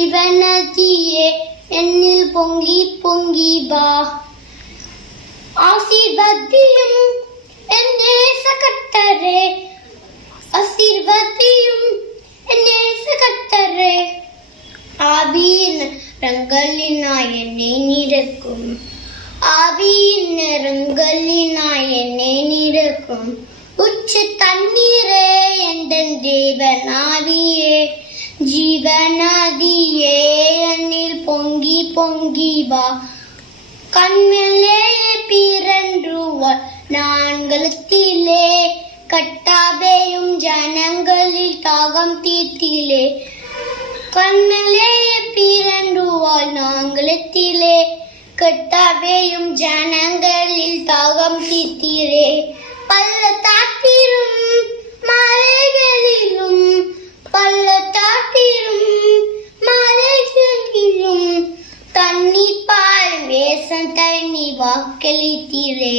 ஜீவநதியே என்னில் பொங்கி பொங்கி வா. ஆசீர்வதியும் என் நேசகர்த்தரே, ஆசீர்வதியும் என் நேசகர்த்தரே. ஆவியின் ரங்களினாய் என்னை நிரக்கும், ஆவியின் ரங்களினாய் என்னை நிரக்கும். உச்சு தண்ணீரே எந்தன் தேவனாவியே, ஜீவநதியே என்னில் பொங்கி பொங்கி வா. கண்மேலே பிறன்றுவாள் நான்களத்திலே, கட்டாபேயும் ஜனங்களில் தாகம் தீர்த்திலே. கண்மேலே பிறன்றுவாள் நான்களத்திலே, கட்டாபேயும் ஜனங்களில் தாகம் தீர்த்திலே. பள்ளத்தாக்கிலும் மலைகளிலும், பள்ளத்தாக்கிலும் மலைகளிலும் தண்ணீர் பால் வேசம் தண்ணி வாக்களித்தீரே.